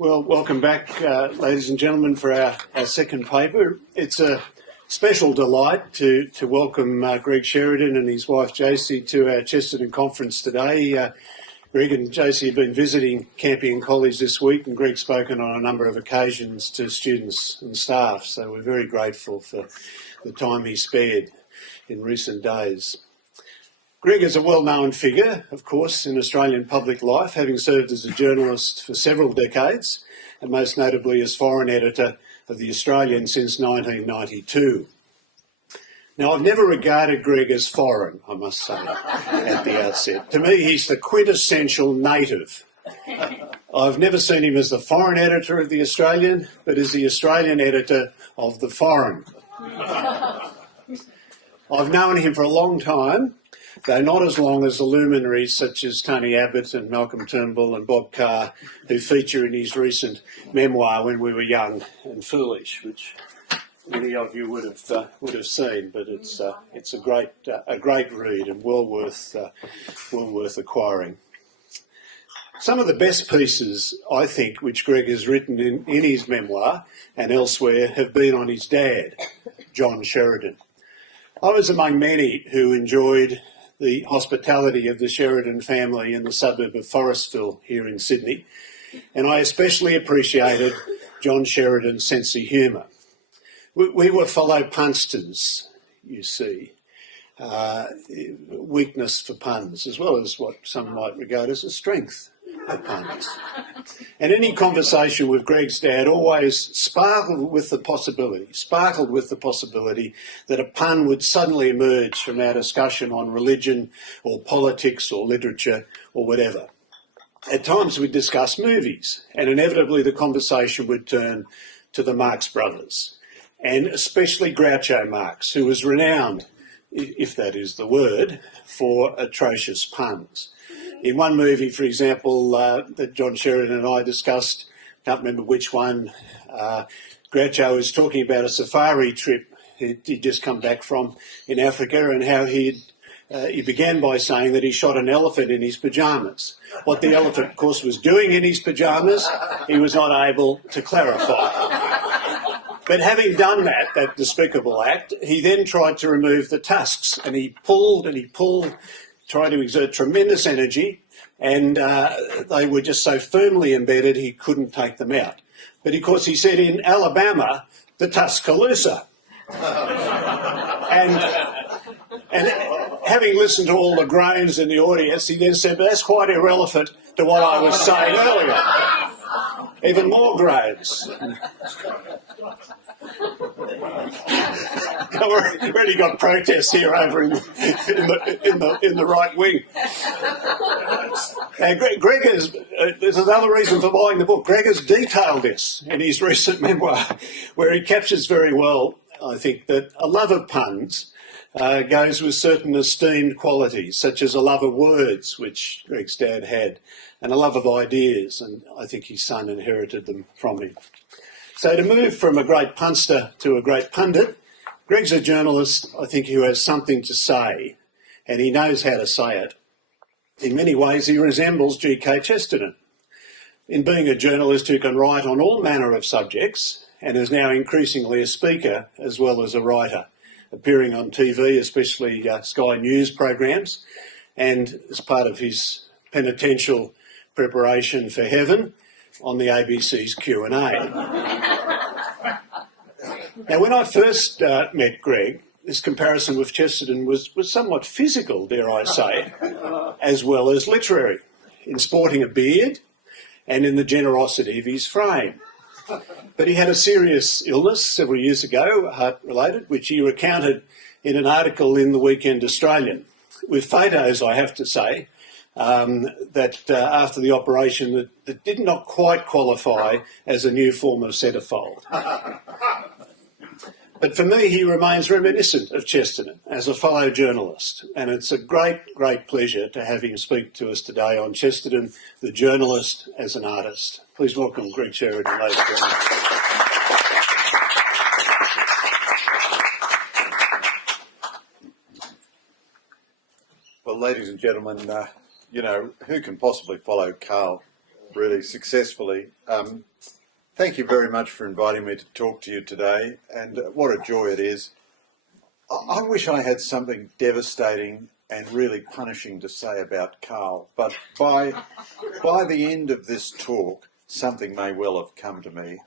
Well, welcome back, ladies and gentlemen, for our second paper. It's a special delight to welcome Greg Sheridan and his wife Josie to our Chesterton conference today. Greg and Josie have been visiting Campion College this week, and Greg's spoken on a number of occasions to students and staff, so we're very grateful for the time he spared in recent days. Greg is a well-known figure, of course, in Australian public life, having served as a journalist for several decades, and most notably as foreign editor of The Australian since 1992. Now, I've never regarded Greg as foreign, I must say, at the outset. To me, he's the quintessential native. I've never seen him as the foreign editor of The Australian, but as the Australian editor of The Foreign. I've known him for a long time, though not as long as the luminaries such as Tony Abbott and Malcolm Turnbull and Bob Carr, who feature in his recent memoir, When We Were Young and Foolish, which many of you would have seen. But it's a great read and well worth acquiring. Some of the best pieces, I think, which Greg has written in his memoir and elsewhere have been on his dad, John Sheridan. I was among many who enjoyed the hospitality of the Sheridan family in the suburb of Forestville here in Sydney, and I especially appreciated John Sheridan's sense of humour. We were fellow punsters, you see, weakness for puns, as well as what some might regard as a strength for puns. And any conversation with Greg's dad always sparkled with the possibility that a pun would suddenly emerge from our discussion on religion or politics or literature or whatever. At times we'd discuss movies, and inevitably the conversation would turn to the Marx Brothers, and especially Groucho Marx, who was renowned, if that is the word, for atrocious puns. In one movie, for example, that John Sheridan and I discussed, can't remember which one, Groucho was talking about a safari trip he'd just come back from in Africa, and how he began by saying that he shot an elephant in his pyjamas. What the elephant, of course, was doing in his pyjamas, he was not able to clarify. But having done that despicable act, he then tried to remove the tusks, and he pulled, tried to exert tremendous energy, and they were just so firmly embedded he couldn't take them out. But of course he said in Alabama, the Tuscaloosa. and having listened to all the groans in the audience, he then said, but that's quite irrelevant to what I was saying earlier. Even more groans. We've already got protests here over in the right wing. Greg has, there's another reason for buying the book. Greg has detailed this in his recent memoir, where he captures very well, I think, that a love of puns goes with certain esteemed qualities, such as a love of words, which Greg's dad had, and a love of ideas, and I think his son inherited them from him. So to move from a great punster to a great pundit, Greg's a journalist, I think, who has something to say, and he knows how to say it. In many ways, he resembles G.K. Chesterton in being a journalist who can write on all manner of subjects, and is now increasingly a speaker as well as a writer, appearing on TV, especially Sky News programs, and as part of his penitential preparation for heaven, on the ABC's Q&A. Now, when I first met Greg, this comparison with Chesterton was somewhat physical, dare I say, as well as literary, in sporting a beard and in the generosity of his frame. But he had a serious illness several years ago, heart-related, which he recounted in an article in the Weekend Australian, with photos, I have to say, that after the operation that did not quite qualify as a new form of centrefold. But for me, he remains reminiscent of Chesterton as a fellow journalist, and it's a great, great pleasure to have him speak to us today on Chesterton, the journalist as an artist. Please welcome Greg Sheridan, ladies and gentlemen. Well, ladies and gentlemen, you know, who can possibly follow Carl really successfully. Thank you very much for inviting me to talk to you today, and what a joy it is. I wish I had something devastating and really punishing to say about Carl, but by the end of this talk, something may well have come to me.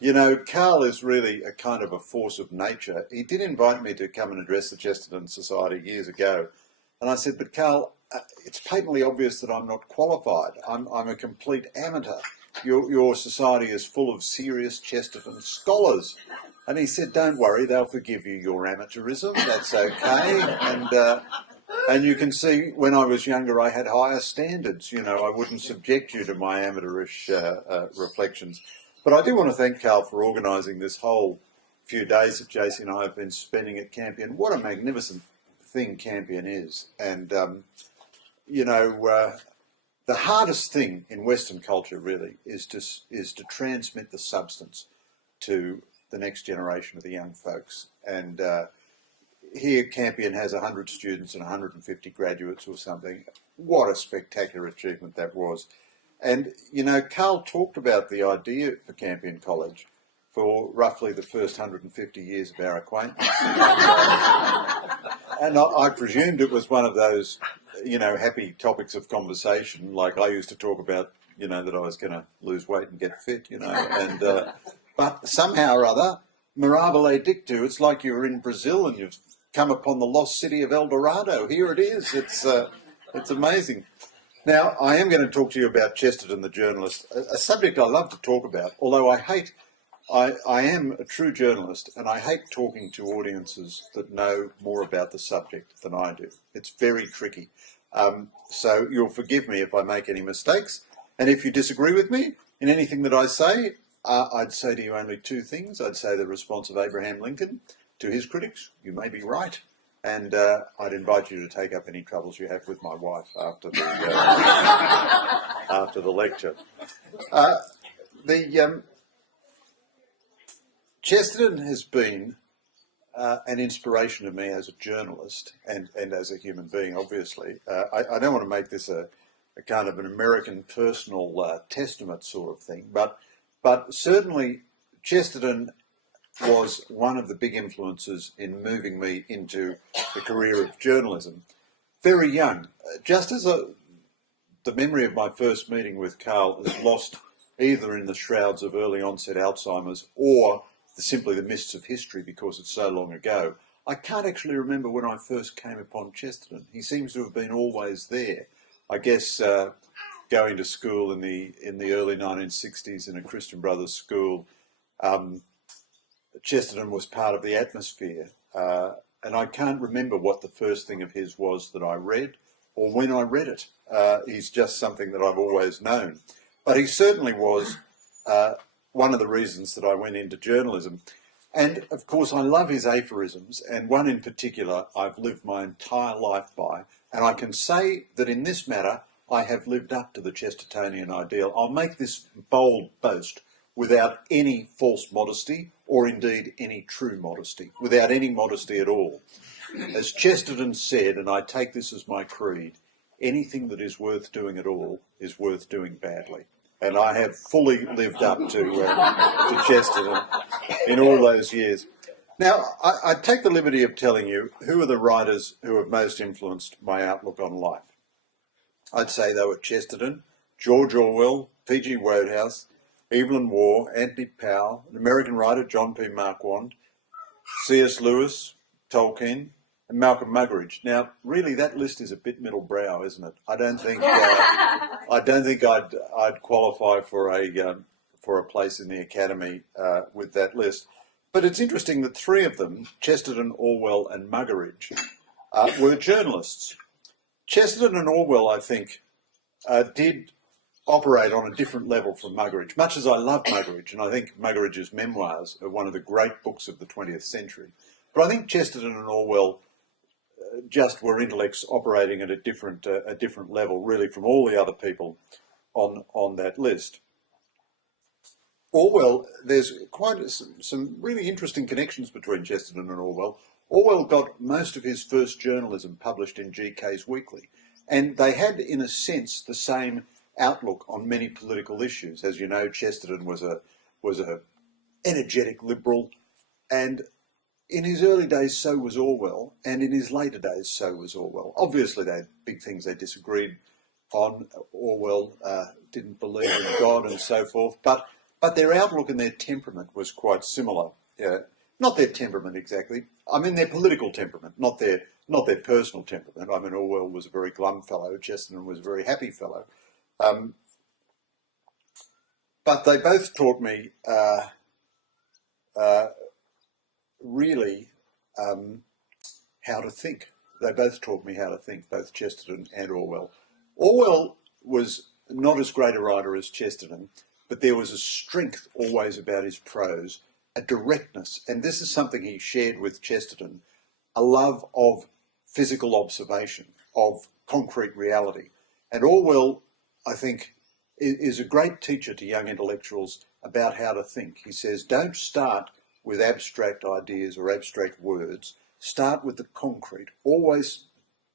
You know, Carl is really a kind of a force of nature. He did invite me to come and address the Chesterton Society years ago, and I said, but Carl, it's patently obvious that I'm not qualified. I'm a complete amateur. Your society is full of serious Chesterton scholars. And he said, don't worry, they'll forgive you your amateurism, that's okay. And you can see, when I was younger, I had higher standards. You know, I wouldn't subject you to my amateurish reflections. But I do want to thank Carl for organising this whole few days that JC and I have been spending at Campion. What a magnificent thing Campion is. And, you know, the hardest thing in Western culture, really, is to transmit the substance to the next generation of the young folks. And here Campion has 100 students and 150 graduates or something. What a spectacular achievement that was. And, you know, Carl talked about the idea for Campion College for roughly the first 150 years of our acquaintance. And I presumed it was one of those, you know, happy topics of conversation, like I used to talk about, you know, that I was going to lose weight and get fit, you know. And but somehow or other, mirabile dictu, it's like you were in Brazil and you've come upon the lost city of El Dorado. Here it is. It's amazing. Now, I am going to talk to you about Chesterton the journalist, a subject I love to talk about, although I am a true journalist and I hate talking to audiences that know more about the subject than I do. It's very tricky. So you'll forgive me if I make any mistakes. And if you disagree with me in anything that I say, I'd say to you only two things. I'd say the response of Abraham Lincoln to his critics, you may be right. And I'd invite you to take up any troubles you have with my wife after the, after the lecture. Chesterton has been an inspiration to me as a journalist and as a human being, obviously. I don't want to make this a kind of an American personal testament sort of thing, but certainly Chesterton was one of the big influences in moving me into the career of journalism. Very young, just as the memory of my first meeting with Carl is lost either in the shrouds of early onset Alzheimer's or simply the mists of history because it's so long ago. I can't actually remember when I first came upon Chesterton. He seems to have been always there. I guess going to school in the early 1960s in a Christian Brothers school, Chesterton was part of the atmosphere. And I can't remember what the first thing of his was that I read or when I read it. He's just something that I've always known. But he certainly was one of the reasons that I went into journalism. And of course, I love his aphorisms, and one in particular I've lived my entire life by. And I can say that in this matter, I have lived up to the Chestertonian ideal. I'll make this bold boast without any false modesty or indeed any true modesty, without any modesty at all. As Chesterton said, and I take this as my creed, anything that is worth doing at all is worth doing badly. And I have fully lived up to Chesterton in all those years. Now, I take the liberty of telling you who are the writers who have most influenced my outlook on life. I'd say they were Chesterton, George Orwell, P.G. Wodehouse, Evelyn Waugh, Anthony Powell, an American writer, John P. Marquand, C.S. Lewis, Tolkien, and Malcolm Muggeridge. Now, really, that list is a bit middle brow, isn't it? I don't think I'd qualify for a place in the academy with that list. But it's interesting that three of them, Chesterton, Orwell, and Muggeridge, were journalists. Chesterton and Orwell, I think, did operate on a different level from Muggeridge, much as I love Muggeridge, and I think Muggeridge's memoirs are one of the great books of the 20th century. But I think Chesterton and Orwell just were intellects operating at a different level, really, from all the other people on that list. Orwell, there's quite some really interesting connections between Chesterton and Orwell. Orwell got most of his first journalism published in GK's Weekly, and they had, in a sense, the same outlook on many political issues. As you know, Chesterton was a energetic liberal, and in his early days, so was Orwell, and in his later days, so was Orwell. Obviously, they had big things they disagreed on. Orwell didn't believe in God and so forth, but their outlook and their temperament was quite similar. Not their temperament exactly. I mean their political temperament, not their personal temperament. I mean Orwell was a very glum fellow. Chesterton was a very happy fellow. But they both taught me really how to think. They both taught me how to think, both Chesterton and Orwell. Orwell was not as great a writer as Chesterton, but there was a strength always about his prose, a directness, and this is something he shared with Chesterton, a love of physical observation, of concrete reality. And Orwell, I think, is a great teacher to young intellectuals about how to think. He says, don't start with abstract ideas or abstract words. Start with the concrete. Always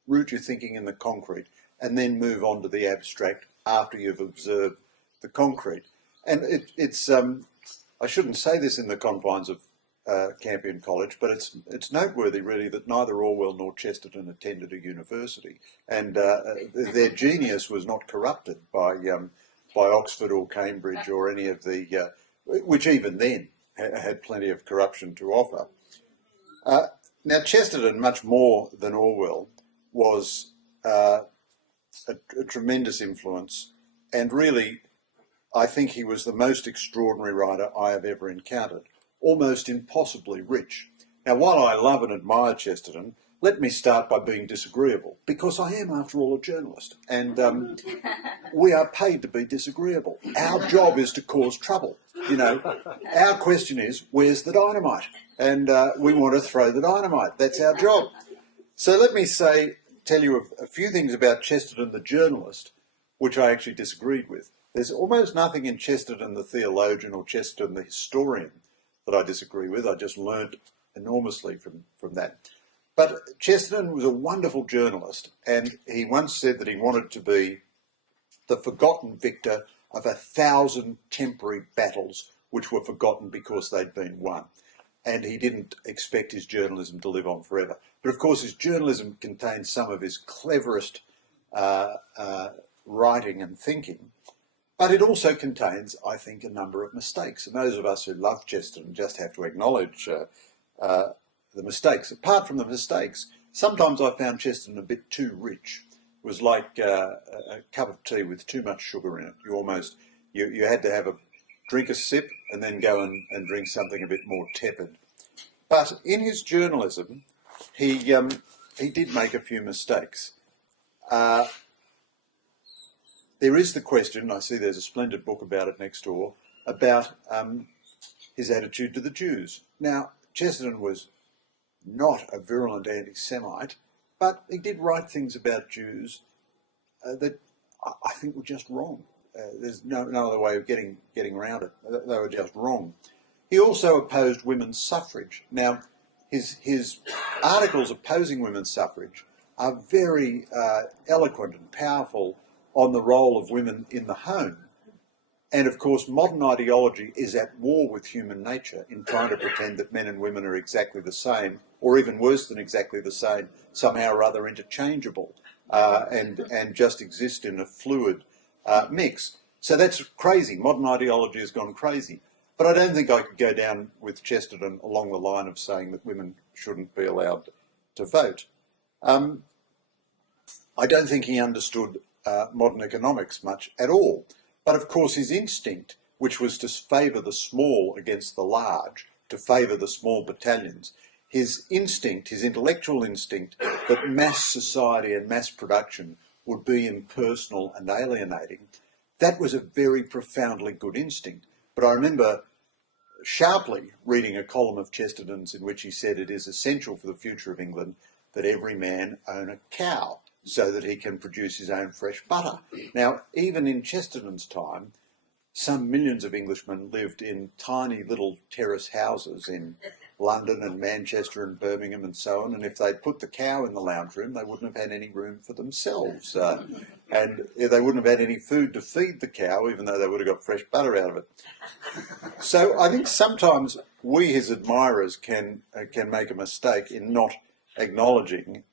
root your thinking in the concrete and then move on to the abstract after you've observed the concrete. And it's I shouldn't say this in the confines of Campion College, but it's noteworthy really that neither Orwell nor Chesterton attended a university, and their genius was not corrupted by Oxford or Cambridge or any of the, which even then had plenty of corruption to offer. Now Chesterton, much more than Orwell, was a tremendous influence, and really I think he was the most extraordinary writer I have ever encountered, almost impossibly rich. Now, while I love and admire Chesterton, let me start by being disagreeable, because I am, after all, a journalist, and we are paid to be disagreeable. Our job is to cause trouble. You know, our question is, where's the dynamite? And we want to throw the dynamite. That's our job. So let me tell you a few things about Chesterton the journalist, which I actually disagreed with. There's almost nothing in Chesterton the theologian or Chesterton the historian that I disagree with. I just learnt enormously from that. But Chesterton was a wonderful journalist, and he once said that he wanted to be the forgotten victor of 1,000 temporary battles which were forgotten because they'd been won. And he didn't expect his journalism to live on forever. But of course his journalism contains some of his cleverest writing and thinking. But it also contains, I think, a number of mistakes. And those of us who love Chesterton just have to acknowledge the mistakes. Apart from the mistakes, sometimes I found Chesterton a bit too rich. It was like a cup of tea with too much sugar in it. You had to have drink a sip and then go and drink something a bit more tepid. But in his journalism, he did make a few mistakes. There is the question, I see there's a splendid book about it next door, about his attitude to the Jews. Now, Chesterton was not a virulent anti-Semite, but he did write things about Jews that I think were just wrong. There's no other way of getting around it. They were just wrong. He also opposed women's suffrage. Now, his articles opposing women's suffrage are very eloquent and powerful on the role of women in the home. And of course, modern ideology is at war with human nature in trying to pretend that men and women are exactly the same, or even worse than exactly the same, somehow or other interchangeable, and just exist in a fluid mix. So that's crazy. Modern ideology has gone crazy. But I don't think I could go down with Chesterton along the line of saying that women shouldn't be allowed to vote. I don't think he understood modern economics much at all. But of course his instinct, which was to favour the small against the large, to favour the small battalions, his instinct, his intellectual instinct that mass society and mass production would be impersonal and alienating, that was a very profoundly good instinct. But I remember sharply reading a column of Chesterton's in which he said it is essential for the future of England that every man own a cow so that he can produce his own fresh butter. Now, even in Chesterton's time, some millions of Englishmen lived in tiny little terrace houses in London and Manchester and Birmingham and so on, and if they'd put the cow in the lounge room, they wouldn't have had any room for themselves. And they wouldn't have had any food to feed the cow, even though they would have got fresh butter out of it. So I think sometimes we, his admirers, can make a mistake in not acknowledging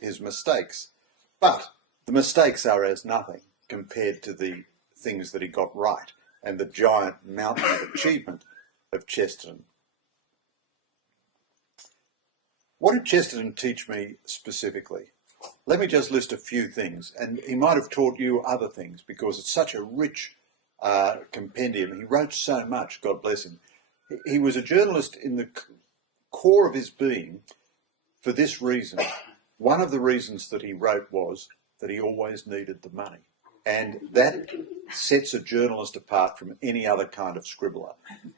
his mistakes. But the mistakes are as nothing compared to the things that he got right and the giant mountain of achievement of Chesterton. What did Chesterton teach me specifically? Let me just list a few things, and he might have taught you other things because it's such a rich compendium. He wrote so much, God bless him. He was a journalist in the core of his being for this reason. One of the reasons that he wrote was that he always needed the money. And that sets a journalist apart from any other kind of scribbler.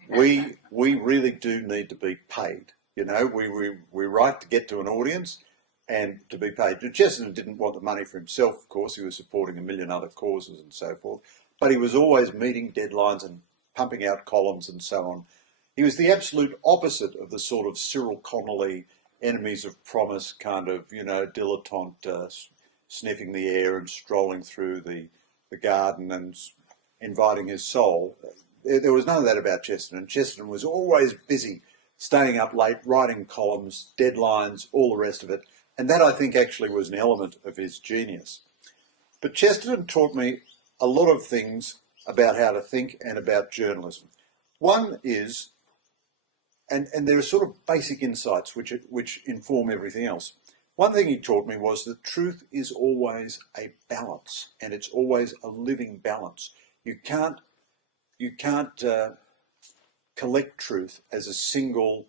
We really do need to be paid. You know, we write to get to an audience and to be paid. Chesterton didn't want the money for himself, of course. He was supporting a million other causes and so forth. But he was always meeting deadlines and pumping out columns and so on. He was the absolute opposite of the sort of Cyril Connolly, enemies of promise kind of, you know, dilettante, sniffing the air and strolling through the garden and inviting his soul. There was none of that about Chesterton. Chesterton was always busy, staying up late, writing columns, deadlines, all the rest of it. And that, I think, actually was an element of his genius. But Chesterton taught me a lot of things about how to think and about journalism. One is, and there are sort of basic insights which inform everything else. One thing he taught me was that truth is always a balance, and it's always a living balance. You can't collect truth as a single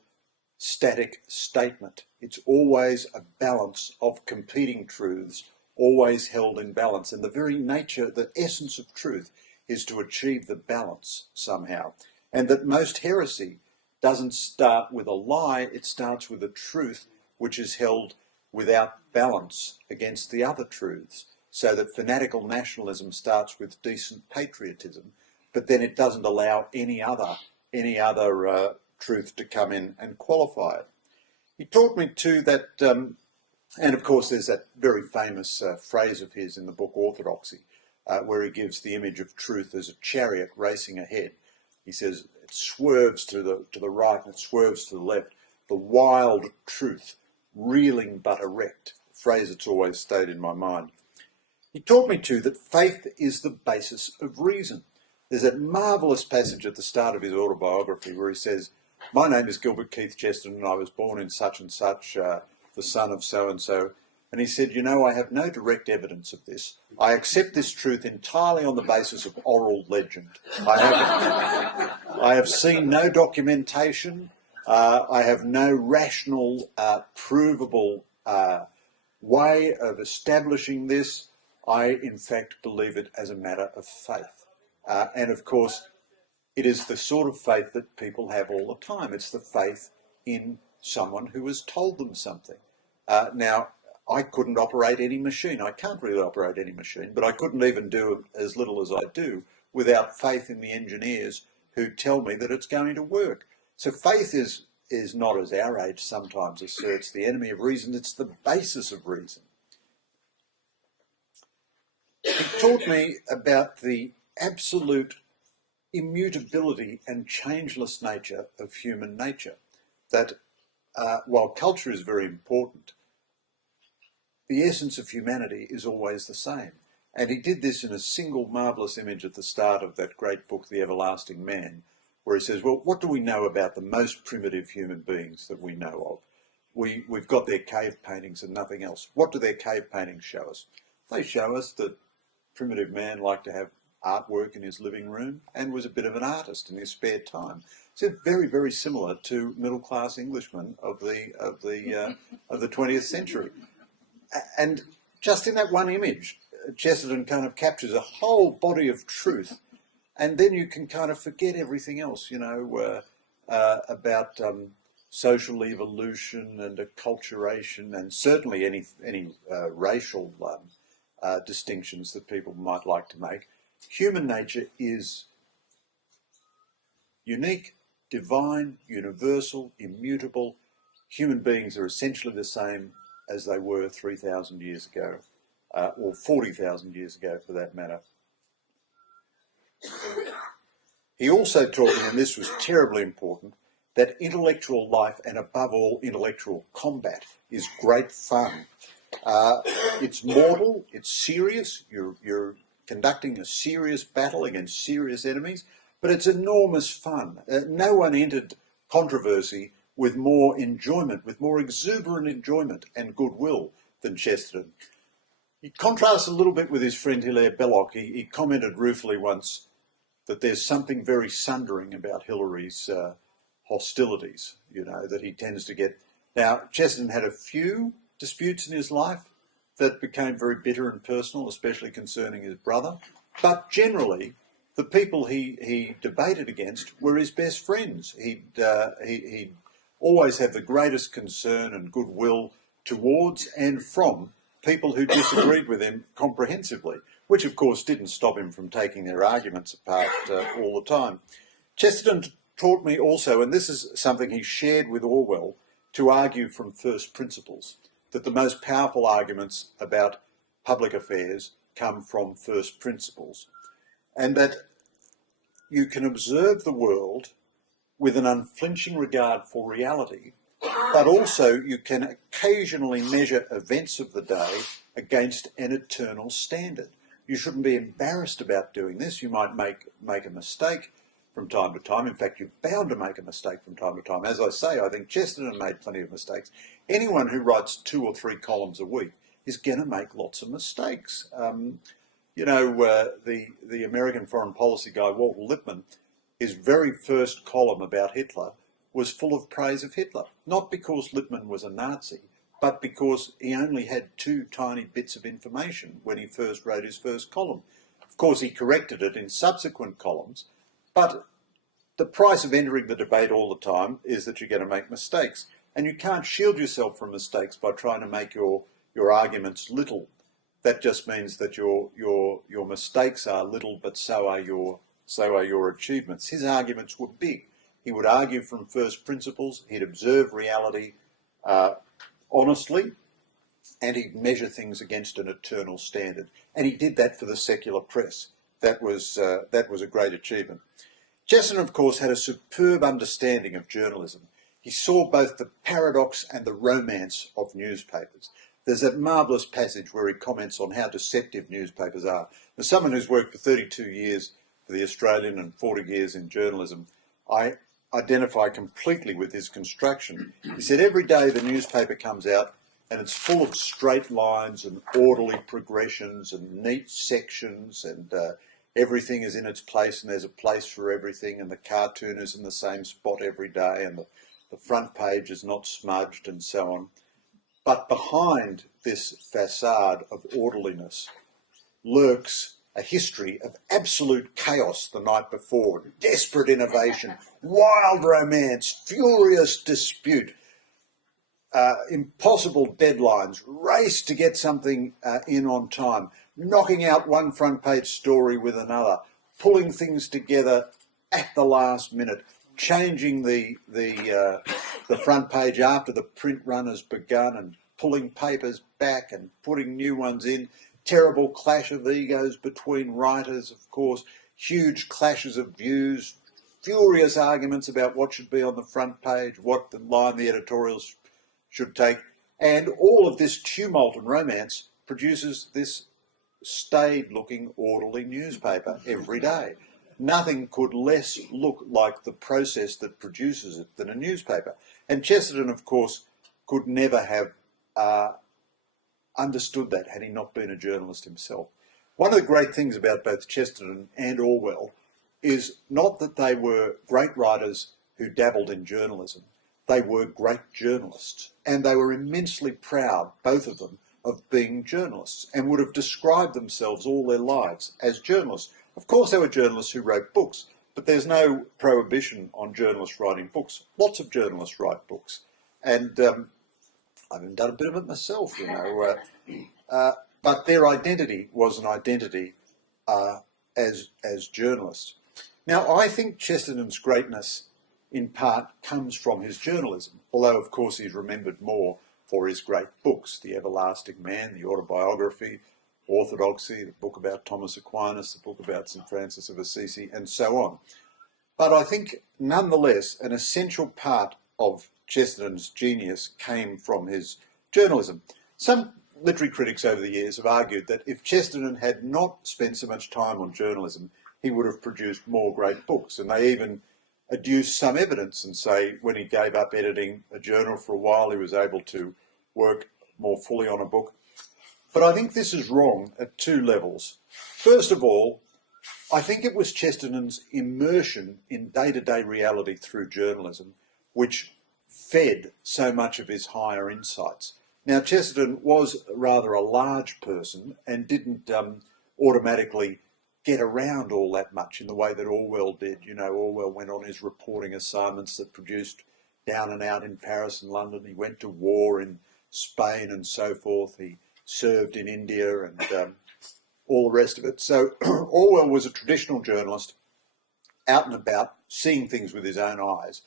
static statement. It's always a balance of competing truths, always held in balance. And the very nature, the essence of truth is to achieve the balance somehow. And that most heresy doesn't start with a lie, it starts with a truth which is held without balance against the other truths. So that fanatical nationalism starts with decent patriotism, but then it doesn't allow any other truth to come in and qualify it. He taught me too that, and of course there's that very famous phrase of his in the book Orthodoxy, where he gives the image of truth as a chariot racing ahead. He says it swerves to the right and it swerves to the left, the wild truth, reeling but erect, a phrase that's always stayed in my mind. He taught me too that faith is the basis of reason. There's that marvellous passage at the start of his autobiography where he says, "My name is Gilbert Keith Chesterton and I was born in such and such, the son of so-and-so." And he said, "You know, I have no direct evidence of this. I accept this truth entirely on the basis of oral legend. I have seen no documentation. I have no rational, provable way of establishing this. I, in fact, believe it as a matter of faith." And of course, it is the sort of faith that people have all the time. It's the faith in someone who has told them something. Now, I couldn't operate any machine. I can't really operate any machine, but I couldn't even do as little as I do without faith in the engineers who tell me that it's going to work. So faith is not, as our age sometimes asserts, the enemy of reason. It's the basis of reason. It taught me about the absolute immutability and changeless nature of human nature. That while culture is very important, the essence of humanity is always the same. And he did this in a single marvellous image at the start of that great book, The Everlasting Man, where he says, well, what do we know about the most primitive human beings that we know of? We've got their cave paintings and nothing else. What do their cave paintings show us? They show us that primitive man liked to have artwork in his living room and was a bit of an artist in his spare time. So very, very similar to middle-class Englishmen of the 20th century. And just in that one image, Chesterton kind of captures a whole body of truth, and then you can kind of forget everything else, you know, about social evolution and acculturation, and certainly any racial distinctions that people might like to make. Human nature is unique, divine, universal, immutable. Human beings are essentially the same as they were 3,000 years ago, or 40,000 years ago for that matter. He also taught me, and this was terribly important, that intellectual life, and above all intellectual combat, is great fun. It's mortal, it's serious, you're conducting a serious battle against serious enemies, but it's enormous fun. No one entered controversy with more enjoyment, with more exuberant enjoyment and goodwill than Chesterton. He contrasts a little bit with his friend Hilaire Belloc. He commented ruefully once that there's something very sundering about Hilary's hostilities, you know, that he tends to get. Now, Chesterton had a few disputes in his life that became very bitter and personal, especially concerning his brother, but generally the people he debated against were his best friends. He'd always have the greatest concern and goodwill towards and from people who disagreed with him comprehensively, which of course didn't stop him from taking their arguments apart all the time. Chesterton taught me also, and this is something he shared with Orwell, to argue from first principles, that the most powerful arguments about public affairs come from first principles, and that you can observe the world with an unflinching regard for reality, but also you can occasionally measure events of the day against an eternal standard. You shouldn't be embarrassed about doing this. You might make a mistake from time to time. In fact, you're bound to make a mistake from time to time. As I say, I think Chesterton made plenty of mistakes. Anyone who writes 2 or 3 columns a week is going to make lots of mistakes. You know, the American foreign policy guy, Walter Lippmann, his very first column about Hitler was full of praise of Hitler, not because Lippmann was a Nazi, but because he only had 2 tiny bits of information when he first wrote his first column. Of course, he corrected it in subsequent columns, but the price of entering the debate all the time is that you're going to make mistakes, and you can't shield yourself from mistakes by trying to make your arguments little. That just means that your mistakes are little, but so are your achievements. His arguments were big. He would argue from first principles. He'd observe reality honestly, and he'd measure things against an eternal standard. And he did that for the secular press. That was a great achievement. Chesterton, of course, had a superb understanding of journalism. He saw both the paradox and the romance of newspapers. There's that marvellous passage where he comments on how deceptive newspapers are. As someone who's worked for 32 years for the Australian and 40 years in journalism, I identify completely with his construction. He said every day the newspaper comes out and it's full of straight lines and orderly progressions and neat sections, and everything is in its place and there's a place for everything, and the cartoon is in the same spot every day, and the front page is not smudged, and so on. But behind this facade of orderliness lurks a history of absolute chaos the night before, desperate innovation, wild romance, furious dispute, impossible deadlines, race to get something in on time, knocking out one front page story with another, pulling things together at the last minute, changing the front page after the print run has begun, and pulling papers back and putting new ones in. Terrible clash of egos between writers, of course, huge clashes of views, furious arguments about what should be on the front page, what the line the editorials should take, and all of this tumult and romance produces this staid-looking, orderly newspaper every day. Nothing could less look like the process that produces it than a newspaper. And Chesterton, of course, could never have understood that had he not been a journalist himself. One of the great things about both Chesterton and Orwell is not that they were great writers who dabbled in journalism. They were great journalists, and they were immensely proud, both of them, of being journalists, and would have described themselves all their lives as journalists. Of course, they were journalists who wrote books, but there's no prohibition on journalists writing books. Lots of journalists write books, and I've done a bit of it myself, you know. But their identity was an identity as journalists. Now, I think Chesterton's greatness in part comes from his journalism, although of course he's remembered more for his great books, The Everlasting Man, the autobiography, Orthodoxy, the book about Thomas Aquinas, the book about St. Francis of Assisi, and so on. But I think, nonetheless, an essential part of Chesterton's genius came from his journalism. Some literary critics over the years have argued that if Chesterton had not spent so much time on journalism, he would have produced more great books. And they even adduce some evidence and say when he gave up editing a journal for a while, he was able to work more fully on a book. But I think this is wrong at two levels. First of all, I think it was Chesterton's immersion in day-to-day reality through journalism which fed so much of his higher insights. Now, Chesterton was rather a large person and didn't automatically get around all that much in the way that Orwell did. You know, Orwell went on his reporting assignments that produced down and out in Paris and London. He went to war in Spain and so forth. He served in India and all the rest of it. So Orwell was a traditional journalist, out and about, seeing things with his own eyes.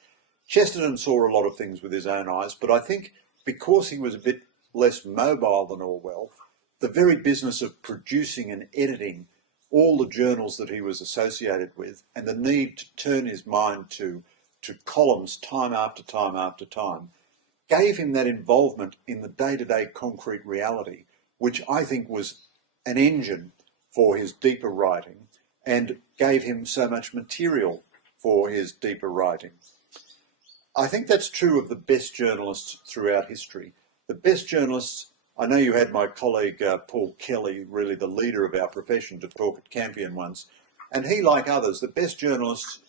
Chesterton saw a lot of things with his own eyes, but I think because he was a bit less mobile than Orwell, the very business of producing and editing all the journals that he was associated with and the need to turn his mind to columns time after time after time gave him that involvement in the day-to-day concrete reality, which I think was an engine for his deeper writing and gave him so much material for his deeper writing. I think that's true of the best journalists throughout history. The best journalists, I know you had my colleague Paul Kelly, really the leader of our profession, to talk at Campion once, and he, like others, the best journalists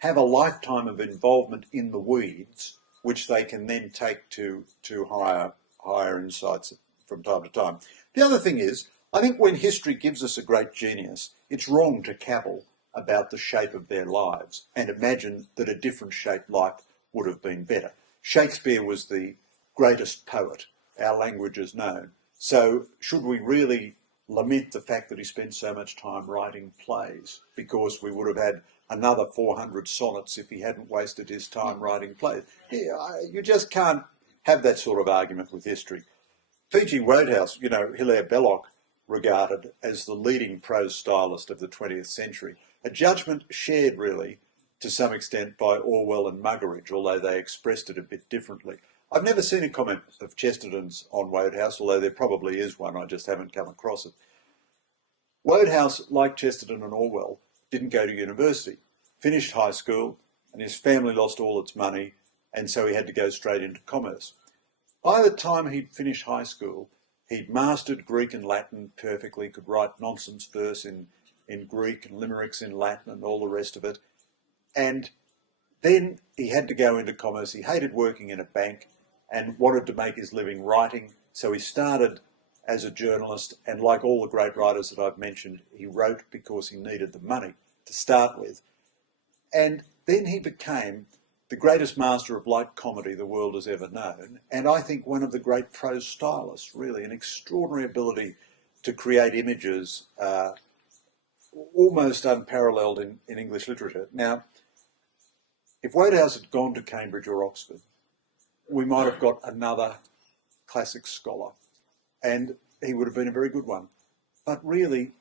have a lifetime of involvement in the weeds, which they can then take to higher insights from time to time. The other thing is, I think when history gives us a great genius, it's wrong to cavil about the shape of their lives and imagine that a different shaped life would have been better. Shakespeare was the greatest poet our language has known. So should we really lament the fact that he spent so much time writing plays? Because we would have had another 400 sonnets if he hadn't wasted his time writing plays. You just can't have that sort of argument with history. P.G. Wodehouse, you know, Hilaire Belloc regarded as the leading prose stylist of the 20th century, a judgment shared really to some extent by Orwell and Muggeridge, although they expressed it a bit differently. I've never seen a comment of Chesterton's on Wodehouse, although there probably is one, I just haven't come across it. Wodehouse, like Chesterton and Orwell, didn't go to university, finished high school, and his family lost all its money, and so he had to go straight into commerce. By the time he'd finished high school, he'd mastered Greek and Latin perfectly, could write nonsense verse in Greek and limericks in Latin and all the rest of it. And then he had to go into commerce. He hated working in a bank and wanted to make his living writing. So he started as a journalist, and like all the great writers that I've mentioned, he wrote because he needed the money to start with. And then he became the greatest master of light comedy the world has ever known, and I think one of the great prose stylists, really, an extraordinary ability to create images almost unparalleled in English literature. Now, if Wodehouse had gone to Cambridge or Oxford, we might have got another classic scholar, and he would have been a very good one. But really,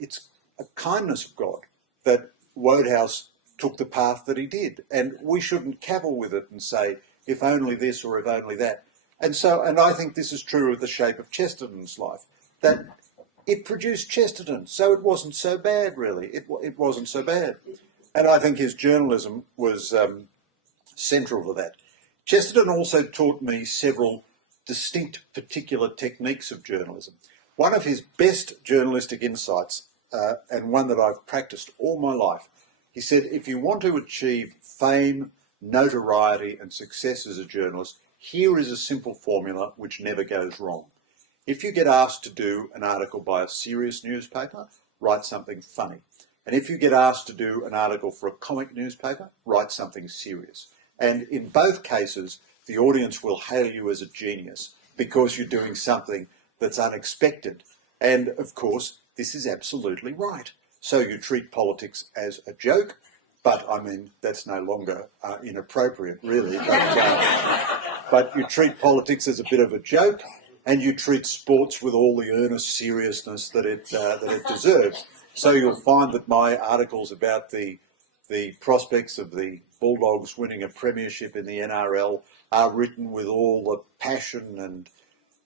it's a kindness of God that Wodehouse took the path that he did, and we shouldn't cavil with it and say, if only this or if only that. And I think this is true of the shape of Chesterton's life, that it produced Chesterton, so it wasn't so bad, really. It wasn't so bad. And I think his journalism was central to that. Chesterton also taught me several distinct particular techniques of journalism. One of his best journalistic insights, and one that I've practiced all my life, he said, if you want to achieve fame, notoriety and success as a journalist, here is a simple formula which never goes wrong. If you get asked to do an article by a serious newspaper, write something funny. And if you get asked to do an article for a comic newspaper, write something serious. And in both cases, the audience will hail you as a genius because you're doing something that's unexpected. And of course, this is absolutely right. So you treat politics as a joke, But I mean, that's no longer inappropriate, really. But you treat politics as a bit of a joke, and you treat sports with all the earnest seriousness that it deserves. So you'll find that my articles about the prospects of the Bulldogs winning a premiership in the NRL are written with all the passion and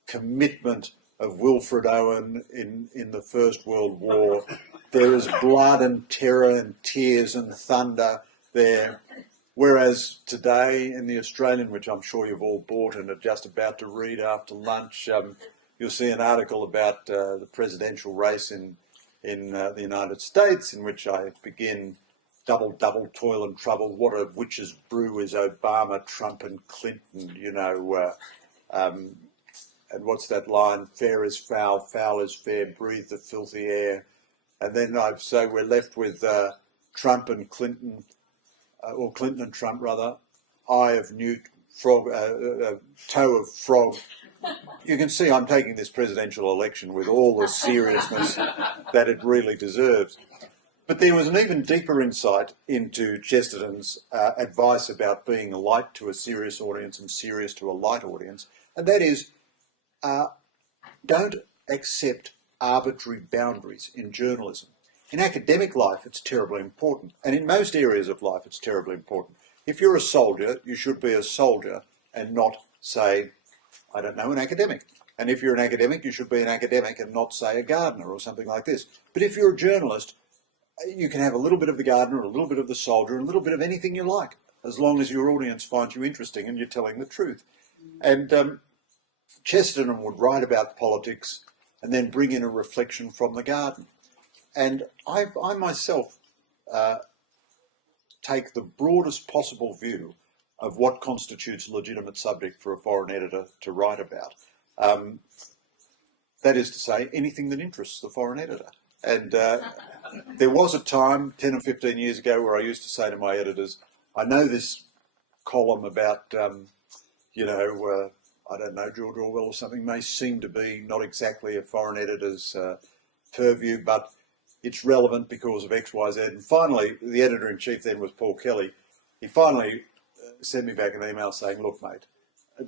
commitment of Wilfred Owen in the First World War. There is blood and terror and tears and thunder there. Whereas today in the Australian, which I'm sure you've all bought and are just about to read after lunch, you'll see an article about the presidential race in the United States, in which I begin double, toil and trouble. What a witch's brew is Obama, Trump and Clinton, you know. And what's that line? Fair is foul, foul is fair, breathe the filthy air. And then so we're left with Trump and Clinton, or Clinton and Trump rather, eye of newt, frog, toe of frog. You can see I'm taking this presidential election with all the seriousness that it really deserves. But there was an even deeper insight into Chesterton's advice about being a light to a serious audience and serious to a light audience, and that is, don't accept arbitrary boundaries in journalism. In academic life, it's terribly important, and in most areas of life, it's terribly important. If you're a soldier, you should be a soldier and not, say, I don't know, an academic. And if you're an academic, you should be an academic and not, say, a gardener or something like this. But if you're a journalist, you can have a little bit of the gardener, a little bit of the soldier, a little bit of anything you like, as long as your audience finds you interesting and you're telling the truth. And Chesterton would write about politics and then bring in a reflection from the garden. And I myself take the broadest possible view of what constitutes a legitimate subject for a foreign editor to write about. That is to say, anything that interests the foreign editor. And there was a time 10 or 15 years ago where I used to say to my editors, I know this column about, I don't know, George Orwell or something may seem to be not exactly a foreign editor's purview, but it's relevant because of X, Y, Z. And finally, the editor-in-chief then was Paul Kelly. He finally sent me back an email saying, look, mate,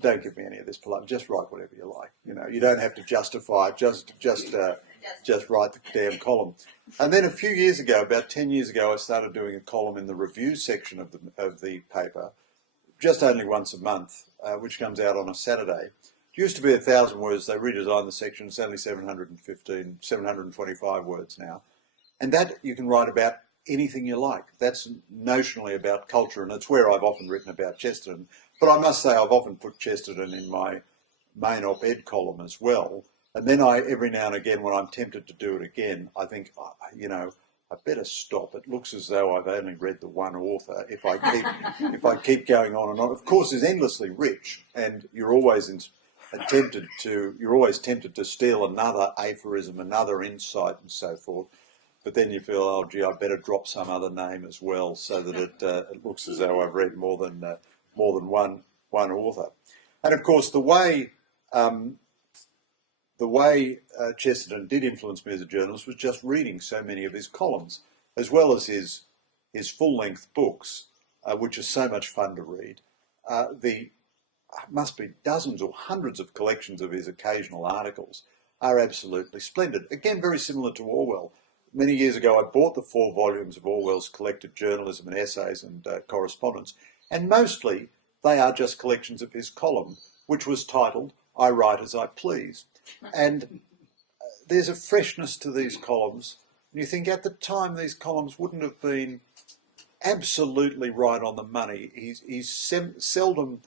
don't give me any of this polite. Just write whatever you like. You know, you don't have to justify it. Just write the damn column. And then a few years ago, about 10 years ago, I started doing a column in the review section of the paper, just only once a month, which comes out on a Saturday. It used to be 1,000 words. They redesigned the section. It's only 725 words now. And that you can write about anything you like. That's notionally about culture, and it's where I've often written about Chesterton. But I must say I've often put Chesterton in my main op-ed column as well. And then every now and again, when I'm tempted to do it again, I think, I better stop. It looks as though I've only read the one author. If I keep going on and on, of course, it's endlessly rich, and you're always tempted to steal another aphorism, another insight, and so forth. But then you feel, oh gee, I better drop some other name as well, so that it looks as though I've read more than one author. And of course, the way Chesterton did influence me as a journalist was just reading so many of his columns, as well as his full-length books, which are so much fun to read. The must be dozens or hundreds of collections of his occasional articles are absolutely splendid. Again, very similar to Orwell. Many years ago, I bought the 4 volumes of Orwell's collected journalism and essays and correspondence, and mostly they are just collections of his column, which was titled, I Write As I Please. And there's a freshness to these columns. And you think at the time these columns wouldn't have been absolutely right on the money. He's seldom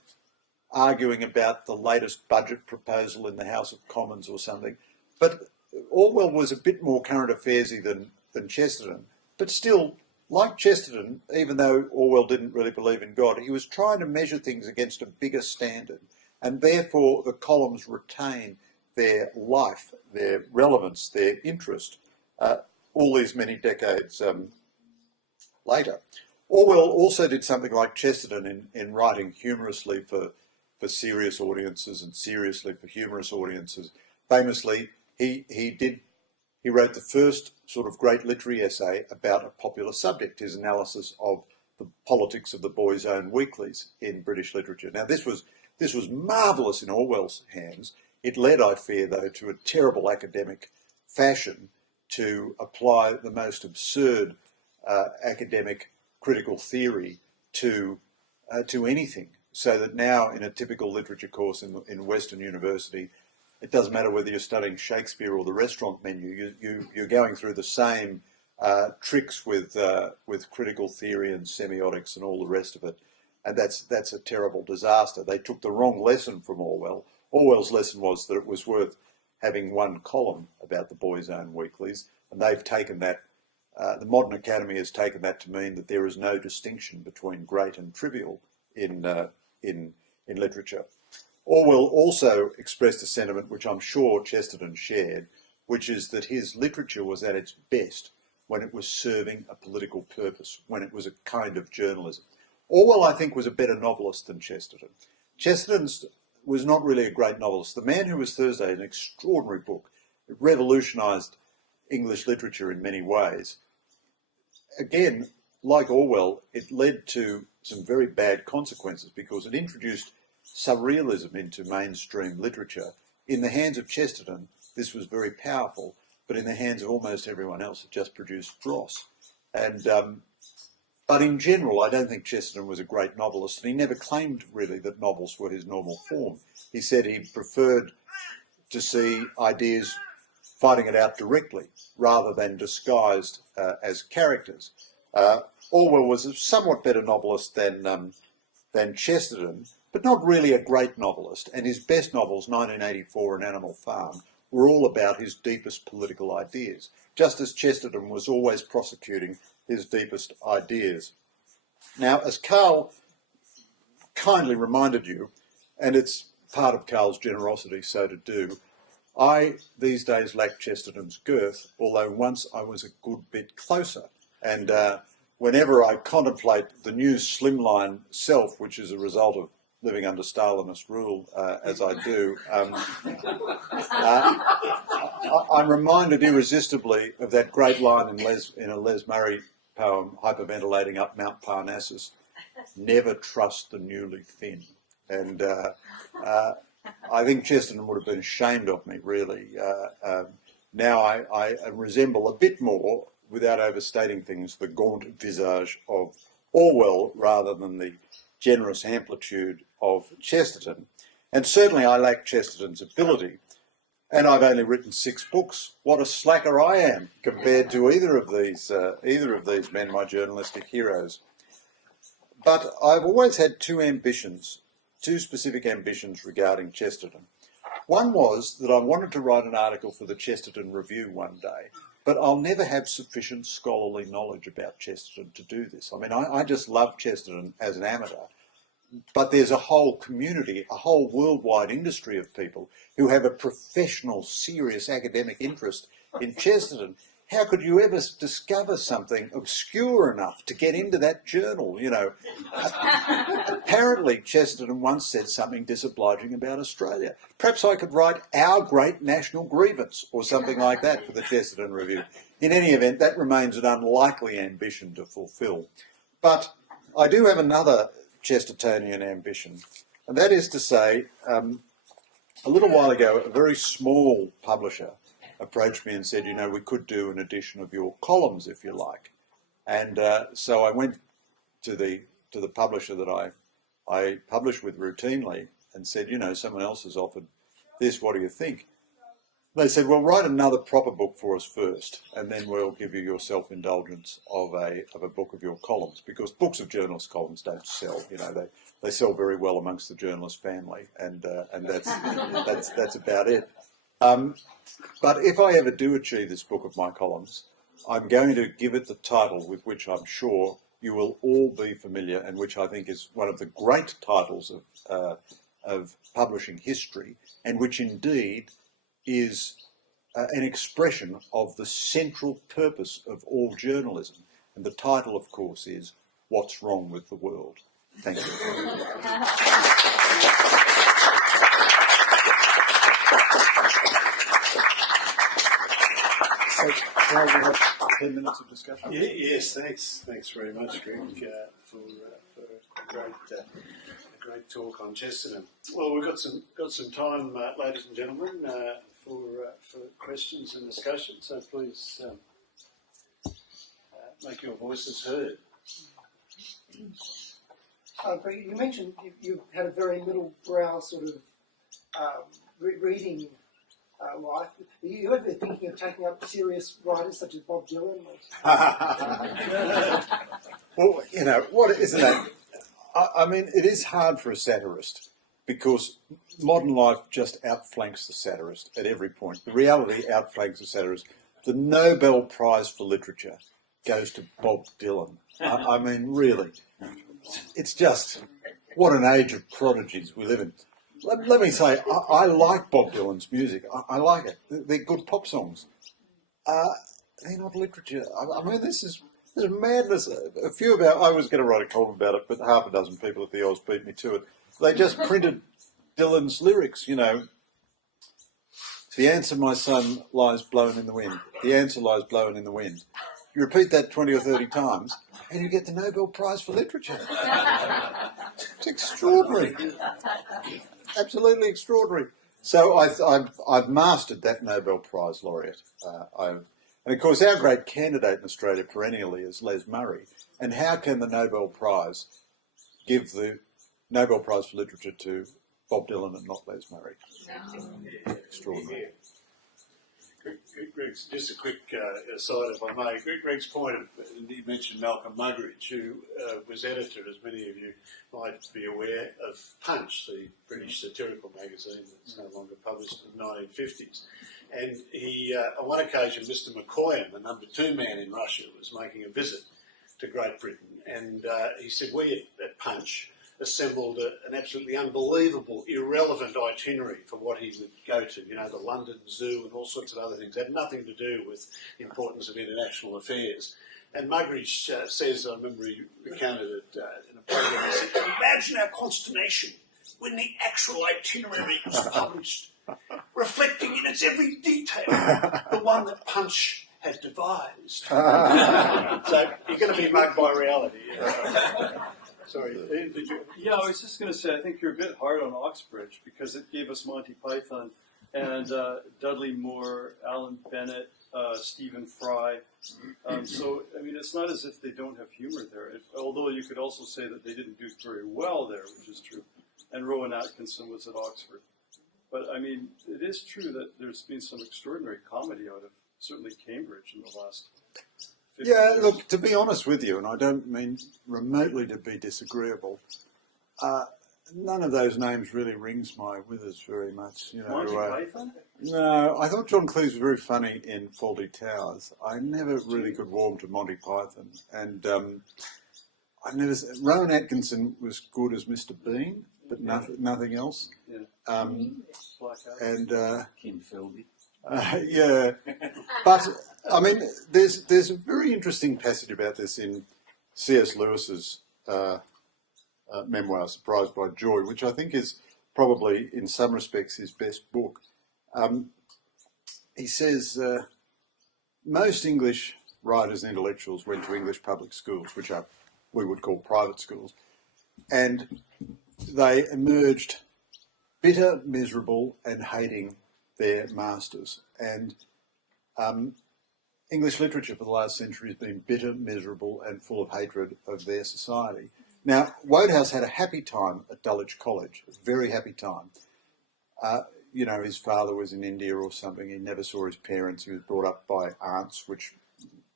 arguing about the latest budget proposal in the House of Commons or something. But Orwell was a bit more current affairsy than Chesterton. But still, like Chesterton, even though Orwell didn't really believe in God, he was trying to measure things against a bigger standard. And therefore, the columns retain their life, their relevance, their interest, all these many decades later. Orwell also did something like Chesterton in writing humorously for serious audiences and seriously for humorous audiences. Famously, he wrote the first sort of great literary essay about a popular subject, his analysis of the politics of the boys' own weeklies in British literature. Now, this was marvellous in Orwell's hands. It led, I fear, though, to a terrible academic fashion to apply the most absurd academic critical theory to anything, so that now in a typical literature course in Western University, it doesn't matter whether you're studying Shakespeare or the restaurant menu, you're going through the same tricks with critical theory and semiotics and all the rest of it, and that's a terrible disaster. They took the wrong lesson from Orwell. Orwell's lesson was that it was worth having one column about the boys' own weeklies, and they've taken that. The modern academy has taken that to mean that there is no distinction between great and trivial in literature. Orwell also expressed a sentiment which I'm sure Chesterton shared, which is that his literature was at its best when it was serving a political purpose, when it was a kind of journalism. Orwell, I think, was a better novelist than Chesterton. Chesterton was not really a great novelist. The Man Who Was Thursday is an extraordinary book. It revolutionised English literature in many ways. Again, like Orwell, it led to some very bad consequences because it introduced surrealism into mainstream literature. In the hands of Chesterton, this was very powerful, but in the hands of almost everyone else, it just produced dross. And but in general, I don't think Chesterton was a great novelist, and he never claimed really that novels were his normal form. He said he preferred to see ideas fighting it out directly rather than disguised as characters. Orwell was a somewhat better novelist than Chesterton, but not really a great novelist, and his best novels, 1984 and Animal Farm, were all about his deepest political ideas, just as Chesterton was always prosecuting his deepest ideas. Now, as Carl kindly reminded you, and it's part of Carl's generosity so to do, I these days lack Chesterton's girth, although once I was a good bit closer. And whenever I contemplate the new slimline self, which is a result of living under Stalinist rule, as I do, I'm reminded irresistibly of that great line in a Les Murray poem, hyperventilating up Mount Parnassus, never trust the newly thin. And I think Chesterton would have been ashamed of me, really. Now I resemble a bit more, without overstating things, the gaunt visage of Orwell rather than the generous amplitude of Chesterton. And certainly I lack Chesterton's ability. And I've only written 6 books. What a slacker I am compared to either of these men, my journalistic heroes. But I've always had two specific ambitions regarding Chesterton. One was that I wanted to write an article for the Chesterton Review one day, but I'll never have sufficient scholarly knowledge about Chesterton to do this. I mean, I just love Chesterton as an amateur, but there's a whole community, a whole worldwide industry of people who have a professional, serious academic interest in Chesterton. How could you ever discover something obscure enough to get into that journal, you know? Apparently, Chesterton once said something disobliging about Australia. Perhaps I could write Our Great National Grievance or something like that for the Chesterton Review. In any event, that remains an unlikely ambition to fulfil. But I do have another Chestertonian ambition, and that is to say, a little while ago, a very small publisher approached me and said, you know, we could do an edition of your columns if you like. And so I went to the publisher that I publish with routinely and said, you know, someone else has offered this, what do you think? They said, well, write another proper book for us first, and then we'll give you your self-indulgence of a book of your columns, because books of journalist columns don't sell. You know, they sell very well amongst the journalist family, and that's about it. But if I ever do achieve this book of my columns, I'm going to give it the title with which I'm sure you will all be familiar, and which I think is one of the great titles of publishing history, and which indeed is an expression of the central purpose of all journalism. And the title, of course, is What's Wrong with the World? Thank you. 10 minutes of discussion? Yes, thanks very much, Greg, for a great talk on Chesterton. Well, we've got some time, ladies and gentlemen, for questions and discussion. So please make your voices heard. But you mentioned you had a very middle brow sort of reading life. Are you ever thinking of taking up serious writers such as Bob Dylan? Well, you know, what isn't that? I mean, it is hard for a satirist because modern life just outflanks the satirist at every point. The reality outflanks the satirist. The Nobel Prize for Literature goes to Bob Dylan. I mean, really. It's just, what an age of prodigies we live in. Let me say, I like Bob Dylan's music. I like it. They're good pop songs. They're not literature. I mean, this is madness. A few of I was going to write a column about it, but half a dozen people at the Oz beat me to it. They just printed Dylan's lyrics, you know. The answer, my son, lies blown in the wind. The answer lies blown in the wind. You repeat that 20 or 30 times, and you get the Nobel Prize for Literature. It's extraordinary. Absolutely extraordinary. So I've mastered that Nobel Prize laureate. And of course, our great candidate in Australia perennially is Les Murray. And how can the Nobel Prize give the Nobel Prize for Literature to Bob Dylan and not Les Murray? No. Extraordinary. Greg's, just a quick aside, if I may. Greg's point, he mentioned Malcolm Muggeridge, who was editor, as many of you might be aware, of Punch, the British satirical magazine that's no longer published in the 1950s. And he, on one occasion, Mr. McCoyan, the number 2 man in Russia, was making a visit to Great Britain. And he said, we at Punch assembled an absolutely unbelievable, irrelevant itinerary for what he would go to, you know, the London Zoo and all sorts of other things. It had nothing to do with the importance of international affairs. And Muggeridge says, I remember he recounted it in a program, he said, imagine our consternation when the actual itinerary was published, reflecting in its every detail the one that Punch had devised. So you're going to be mugged by reality. Sorry, Ian, did you? Yeah, I was just going to say, I think you're a bit hard on Oxbridge because it gave us Monty Python and Dudley Moore, Alan Bennett, Stephen Fry. So, I mean, it's not as if they don't have humor there, although you could also say that they didn't do very well there, which is true. And Rowan Atkinson was at Oxford. But, I mean, it is true that there's been some extraordinary comedy out of certainly Cambridge in the last 50 years. Look, to be honest with you, and I don't mean remotely to be disagreeable, none of those names really rings my withers very much. You know, Monty Python? No, I thought John Cleese was very funny in Fawlty Towers. I never really could warm to Monty Python. And Rowan Atkinson was good as Mr. Bean, but nothing else. Yeah. And Kim Philby. yeah, but I mean, there's a very interesting passage about this in C.S. Lewis's memoir, Surprised by Joy, which I think is probably, in some respects, his best book. He says, most English writers and intellectuals went to English public schools, which are, we would call private schools, and they emerged bitter, miserable, and hating their masters. And English literature for the last century has been bitter, miserable, and full of hatred of their society. Now, Wodehouse had a happy time at Dulwich College, a very happy time. You know, his father was in India or something. He never saw his parents. He was brought up by aunts, which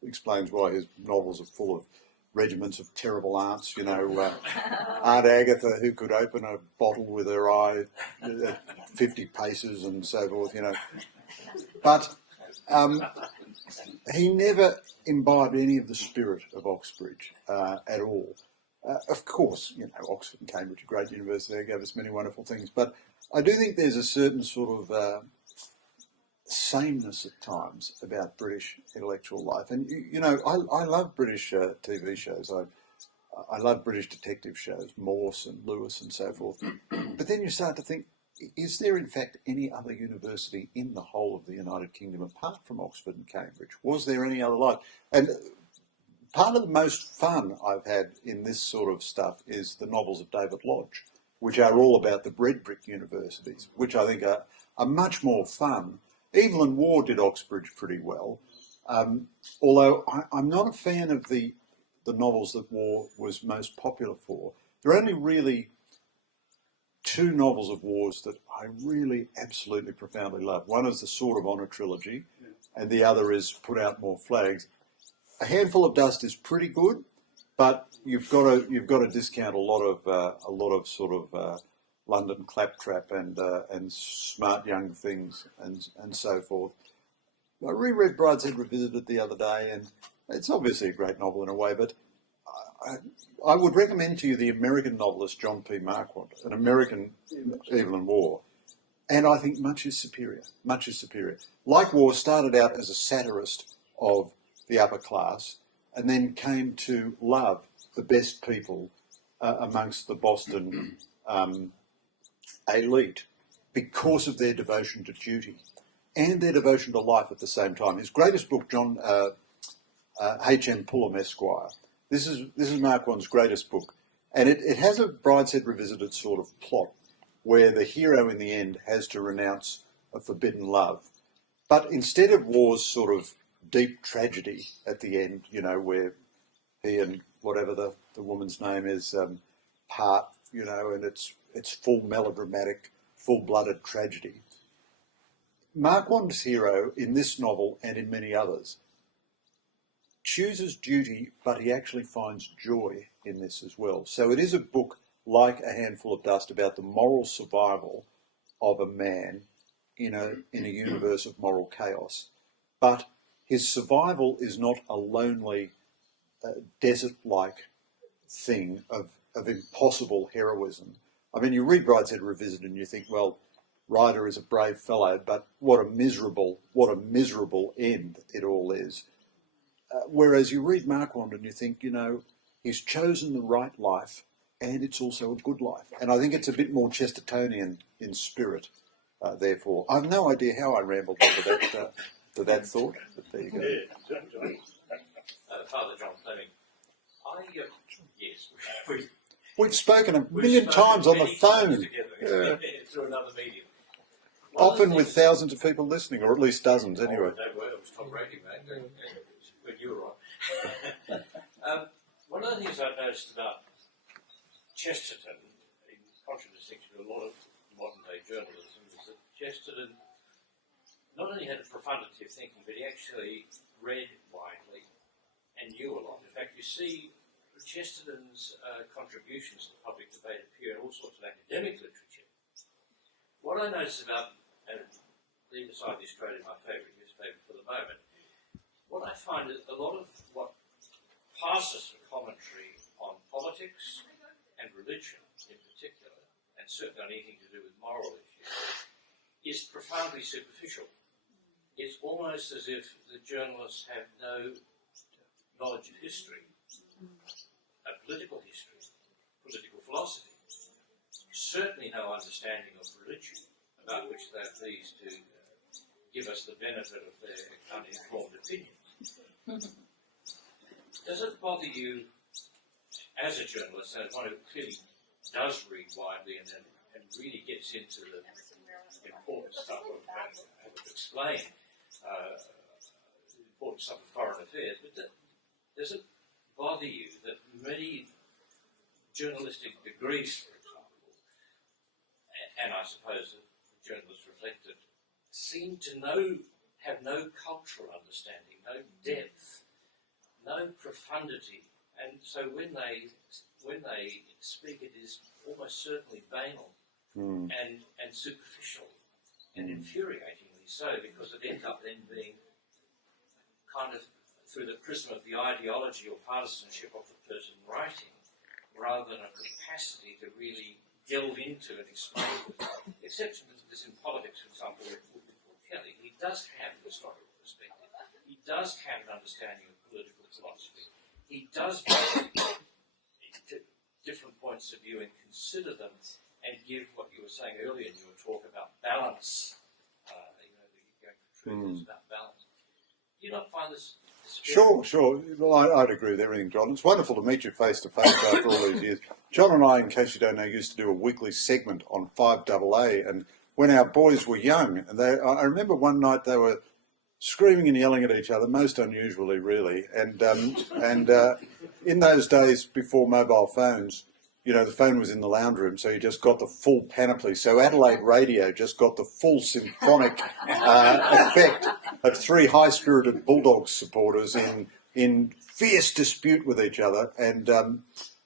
explains why his novels are full of regiments of terrible aunts. You know, Aunt Agatha, who could open a bottle with her eye at 50 paces and so forth, you know. But he never imbibed any of the spirit of Oxbridge at all. Of course, you know, Oxford and Cambridge, a great university, they gave us many wonderful things. But I do think there's a certain sort of sameness at times about British intellectual life. And, you know, I love British TV shows. I love British detective shows, Morse and Lewis and so forth. But then you start to think, is there in fact any other university in the whole of the United Kingdom apart from Oxford and Cambridge? Was there any other like? And part of the most fun I've had in this sort of stuff is the novels of David Lodge, which are all about the bread brick universities, which I think are much more fun. Evelyn Waugh did Oxbridge pretty well, although I'm not a fan of the novels that Waugh was most popular for. There are only really two novels of Waugh's that I really absolutely profoundly love. One is the Sword of Honour trilogy, and the other is Put Out More Flags. A Handful of Dust is pretty good, but you've got to discount a lot of sort of London claptrap and smart young things and so forth. I reread Brideshead Revisited the other day, and it's obviously a great novel in a way, but I would recommend to you the American novelist John P. Marquand, an American Evelyn Waugh, and I think much is superior. Much is superior. Like Waugh, started out as a satirist of the upper class, and then came to love the best people amongst the Boston elite because of their devotion to duty and their devotion to life at the same time. His greatest book, John H.M. Pullum Esquire. This is Marquand's greatest book, and it has a Brideshead Revisited sort of plot where the hero in the end has to renounce a forbidden love. But instead of Waugh's sort of deep tragedy at the end, you know, where he and whatever the woman's name is part, you know, and it's full melodramatic, full-blooded tragedy. Marquand's hero in this novel and in many others chooses duty, but he actually finds joy in this as well. So it is a book like A Handful of Dust about the moral survival of a man in a universe of moral chaos. But his survival is not a lonely, desert-like thing of impossible heroism. I mean, you read Brideshead Revisited and you think, well, Ryder is a brave fellow, but what a miserable end it all is. Whereas you read Marquand and you think, you know, he's chosen the right life and it's also a good life. And I think it's a bit more Chestertonian in spirit, therefore. I have no idea how I rambled to that thought, but there you go. Father John Fleming, yes, We've spoken a million times on the phone. Yeah. Through another medium. Often with thousands of people listening, or at least dozens anyway. No, it was Tom Brady, mate. When you were on. One of the things I've noticed about Chesterton, in contradistinction to a lot of modern-day journalism, is that Chesterton not only had a profundity of thinking, but he actually read widely and knew a lot. In fact, you see Chesterton's contributions to public debate appear in all sorts of academic literature. What I notice about, and leave aside the Australian, my favourite newspaper for the moment, what I find is a lot of what passes for commentary on politics and religion in particular, and certainly on anything to do with moral issues, is profoundly superficial. It's almost as if the journalists have no knowledge of history, a political history, political philosophy, certainly no understanding of religion, about which they're pleased to give us the benefit of their uninformed opinions. Does it bother you, as a journalist, and one who clearly does read widely and really gets into the important stuff of having to explain the important stuff of foreign affairs, but does it bother you that many journalistic degrees, for example, and I suppose that journalists reflected, seem to have no cultural understanding, no depth, no profundity, and so when they speak, it is almost certainly banal and superficial and infuriatingly so, because it ends up then being kind of through the prism of the ideology or partisanship of the person writing, rather than a capacity to really delve into and explain it. Exception to this in politics, for example, with Kelly, he does have a historical perspective. He does have an understanding of political philosophy. He does bring different points of view and consider them and give what you were saying earlier in your talk about balance. Going for truth is about balance. Do you not find this? Sure. Well, I'd agree with everything, John. It's wonderful to meet you face to face after all these years. John and I, in case you don't know, used to do a weekly segment on 5AA, and when our boys were young, and I remember one night they were screaming and yelling at each other, most unusually, really. And in those days before mobile phones, the phone was in the lounge room, so you just got the full panoply. So Adelaide Radio just got the full symphonic effect of three high-spirited Bulldogs supporters in fierce dispute with each other, and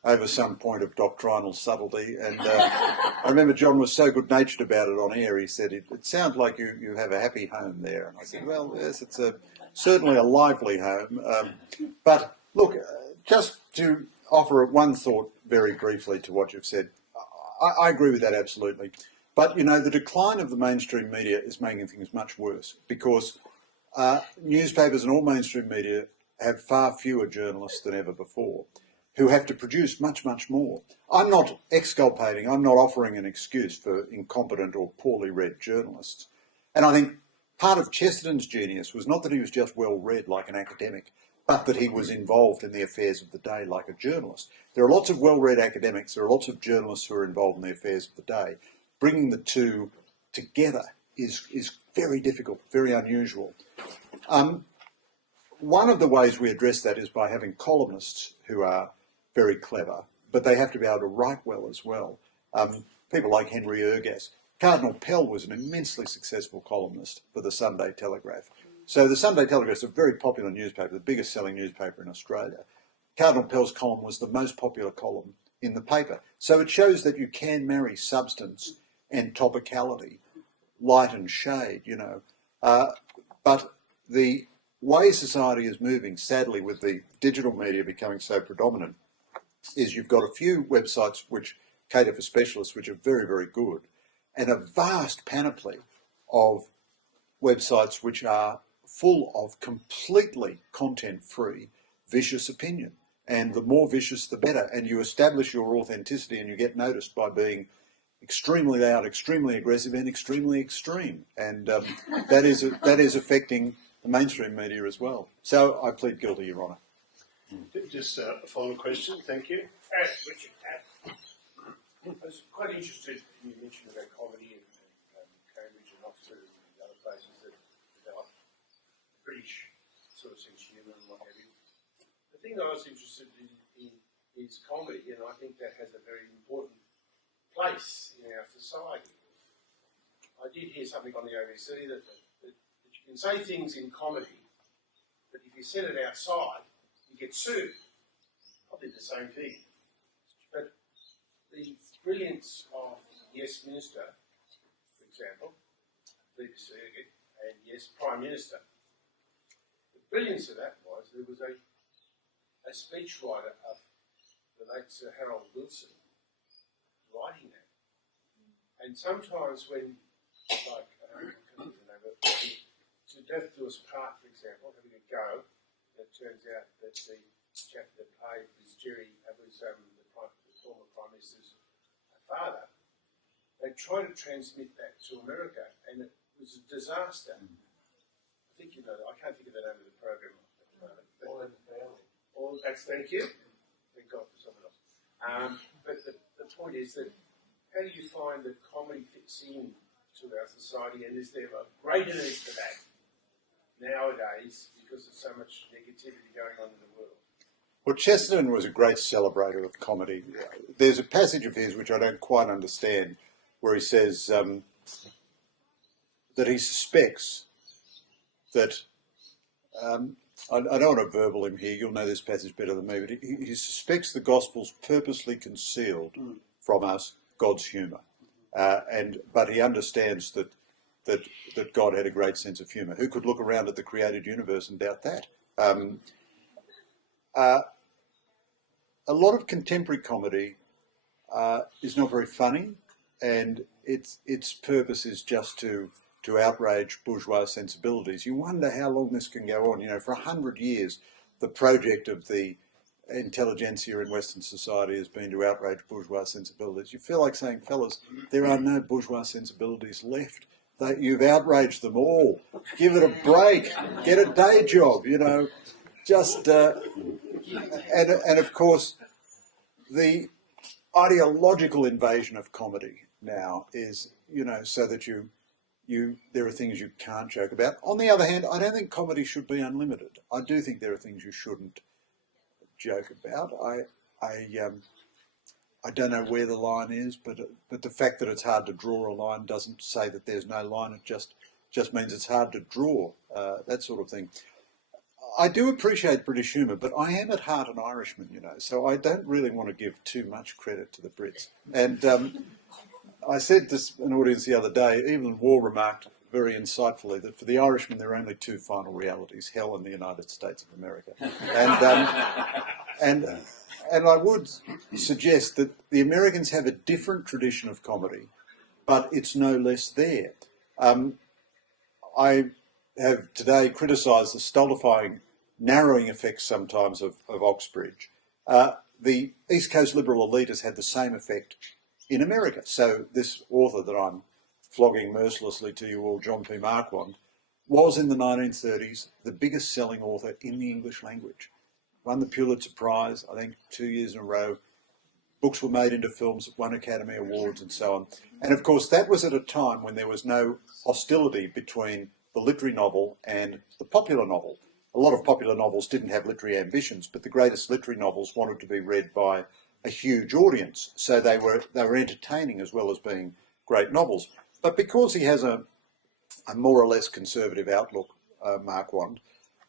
over some point of doctrinal subtlety. And I remember John was so good-natured about it on air. He said, it sounds like you have a happy home there. And I said, well, yes, it's certainly a lively home. But look, just to offer one thought very briefly to what you've said, I agree with that absolutely. But, the decline of the mainstream media is making things much worse, because newspapers and all mainstream media have far fewer journalists than ever before, who have to produce much, much more. I'm not exculpating, I'm not offering an excuse for incompetent or poorly read journalists. And I think part of Chesterton's genius was not that he was just well read like an academic, but that he was involved in the affairs of the day like a journalist. There are lots of well-read academics, there are lots of journalists who are involved in the affairs of the day. Bringing the two together is very difficult, very unusual. One of the ways we address that is by having columnists who are very clever, but they have to be able to write well as well. People like Henry Ergas. Cardinal Pell was an immensely successful columnist for the Sunday Telegraph. So the Sunday Telegraph is a very popular newspaper, the biggest selling newspaper in Australia. Cardinal Pell's column was the most popular column in the paper. So it shows that you can marry substance and topicality, light and shade, But the way society is moving, sadly, with the digital media becoming so predominant, is you've got a few websites which cater for specialists, which are very, very good, and a vast panoply of websites which are full of completely content-free, vicious opinion. And the more vicious, the better. And you establish your authenticity and you get noticed by being extremely loud, extremely aggressive, and extremely extreme. And that is affecting the mainstream media as well. So I plead guilty, Your Honour. Just a final question, thank you. Richard, I was quite interested in you mentioned about comedy and Cambridge and Oxford and the other places that develop British sort of sense of humour and what have you. The thing that I was interested in is comedy, and I think that has a very important place in our society. I did hear something on the ABC that you can say things in comedy, but if you said it outside, you get sued. Probably the same thing. But the brilliance of Yes Minister, for example, BBC again, and Yes Prime Minister, the brilliance of that was there was a speechwriter of the late Sir Harold Wilson writing that. And sometimes when, like, I can't remember the name of it, to Death Do Us Part, for example, having a go, it turns out that the chap that played was the former Prime Minister's father. They tried to transmit that to America, and it was a disaster. I think you know that. I can't think of the name of the program at the moment. All in the Family. Thank you. Thank God for someone else. But the point is that how do you find that comedy fits in to our society, and is there a greater need for that nowadays because there's so much negativity going on in the world? Well, Chesterton was a great celebrator of comedy. There's a passage of his which I don't quite understand, where he says that he suspects that, I don't want to verbal him here, you'll know this passage better than me, but he suspects the Gospels purposely concealed from us God's humour. But he understands that God had a great sense of humour. Who could look around at the created universe and doubt that? A lot of contemporary comedy is not very funny, and its purpose is just to outrage bourgeois sensibilities. You wonder how long this can go on. For 100 years, the project of the intelligentsia in Western society has been to outrage bourgeois sensibilities. You feel like saying, fellas, there are no bourgeois sensibilities left. You've outraged them all. Give it a break. Get a day job, you know. Just and of course, the ideological invasion of comedy now is, you know, so that there are things you can't joke about. On the other hand, I don't think comedy should be unlimited. I do think there are things you shouldn't joke about. I don't know where the line is, but the fact that it's hard to draw a line doesn't say that there's no line. It just means it's hard to draw, that sort of thing. I do appreciate British humour, but I am at heart an Irishman, you know, so I don't really want to give too much credit to the Brits. And I said this to an audience the other day, Evelyn Waugh remarked very insightfully that for the Irishman there are only two final realities, hell and the United States of America. And I would suggest that the Americans have a different tradition of comedy, but it's no less there. I have today criticised the stultifying narrowing effects sometimes of Oxbridge. The East Coast liberal elite has had the same effect in America. So this author that I'm flogging mercilessly to you all, John P. Marquand, was in the 1930s the biggest selling author in the English language. Won the Pulitzer Prize, I think, 2 years in a row. Books were made into films, won Academy Awards and so on. And of course that was at a time when there was no hostility between the literary novel and the popular novel. A lot of popular novels didn't have literary ambitions, but the greatest literary novels wanted to be read by a huge audience. So they were entertaining as well as being great novels. But because he has a more or less conservative outlook, Marquand,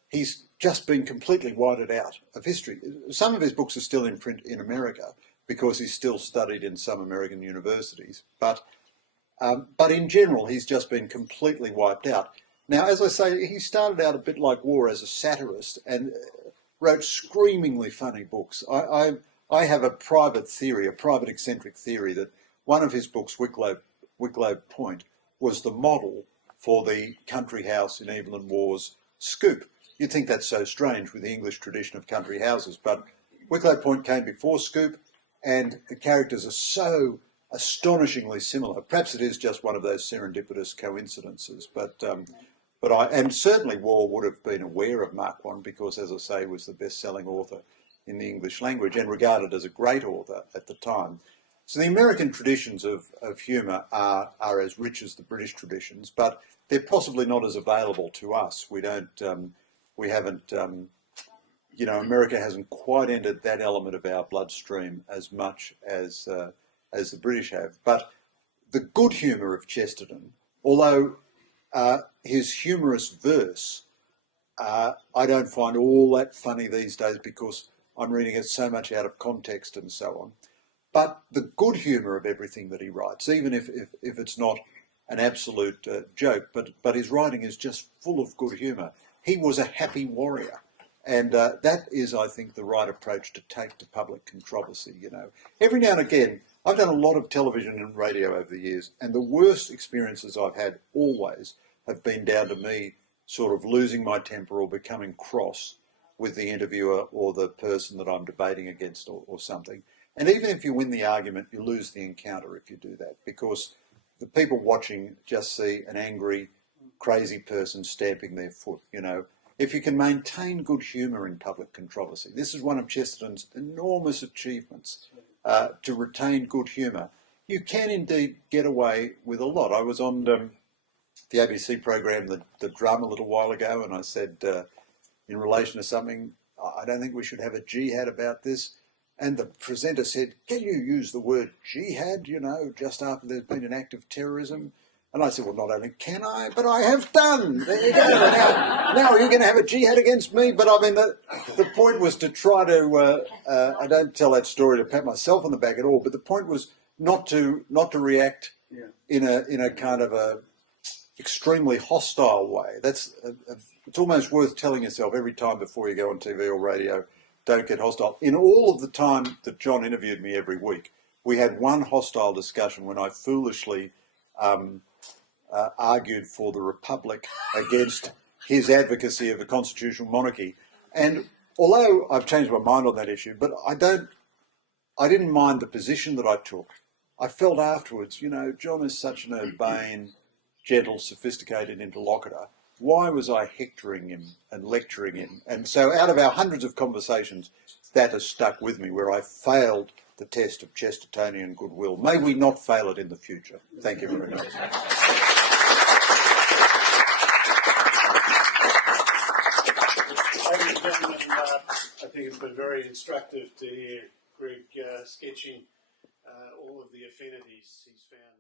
he's just been completely whited out of history. Some of his books are still in print in America because he's still studied in some American universities. But in general, he's just been completely wiped out. Now, as I say, he started out a bit like Waugh as a satirist and wrote screamingly funny books. I have a private theory, a private eccentric theory, that one of his books, Wicklow Point, was the model for the country house in Evelyn Waugh's Scoop. You'd think that's so strange with the English tradition of country houses, but Wicklow Point came before Scoop, and the characters are so astonishingly similar. Perhaps it is just one of those serendipitous coincidences, but and certainly Waugh would have been aware of Marquand because, as I say, he was the best-selling author in the English language and regarded as a great author at the time. So the American traditions of humour are as rich as the British traditions, but they're possibly not as available to us. America hasn't quite entered that element of our bloodstream as much as the British have. But the good humour of Chesterton, although his humorous verse, I don't find all that funny these days because I'm reading it so much out of context and so on. But the good humour of everything that he writes, even if it's not an absolute joke, but his writing is just full of good humour. He was a happy warrior. And that is, I think, the right approach to take to public controversy, you know. Every now and again, I've done a lot of television and radio over the years, and the worst experiences I've had always have been down to me sort of losing my temper or becoming cross with the interviewer or the person that I'm debating against or something. And even if you win the argument, you lose the encounter if you do that, because the people watching just see an angry, crazy person stamping their foot, you know. If you can maintain good humour in public controversy, this is one of Chesterton's enormous achievements, to retain good humour. You can indeed get away with a lot. I was on the ABC program, The Drum, a little while ago, and I said, in relation to something, I don't think we should have a jihad about this. And the presenter said, can you use the word jihad, you know, just after there's been an act of terrorism? And I said, well, not only can I, but I have done. There you go. Now you're going to have a jihad against me. But I mean, the point was to try to, I don't tell that story to pat myself on the back at all, but the point was not to react in a kind of a extremely hostile way. It's almost worth telling yourself every time before you go on TV or radio, don't get hostile. In all of the time that John interviewed me every week, we had one hostile discussion when I foolishly argued for the Republic against his advocacy of a constitutional monarchy. And although I've changed my mind on that issue, but I didn't mind the position that I took. I felt afterwards, you know, John is such an urbane, gentle, sophisticated interlocutor. Why was I hectoring him and lecturing him? And so out of our hundreds of conversations, that has stuck with me, where I failed the test of Chestertonian goodwill. May we not fail it in the future. Thank you very much. Ladies and gentlemen, I think it's been very instructive to hear Greg sketching all of the affinities he's found.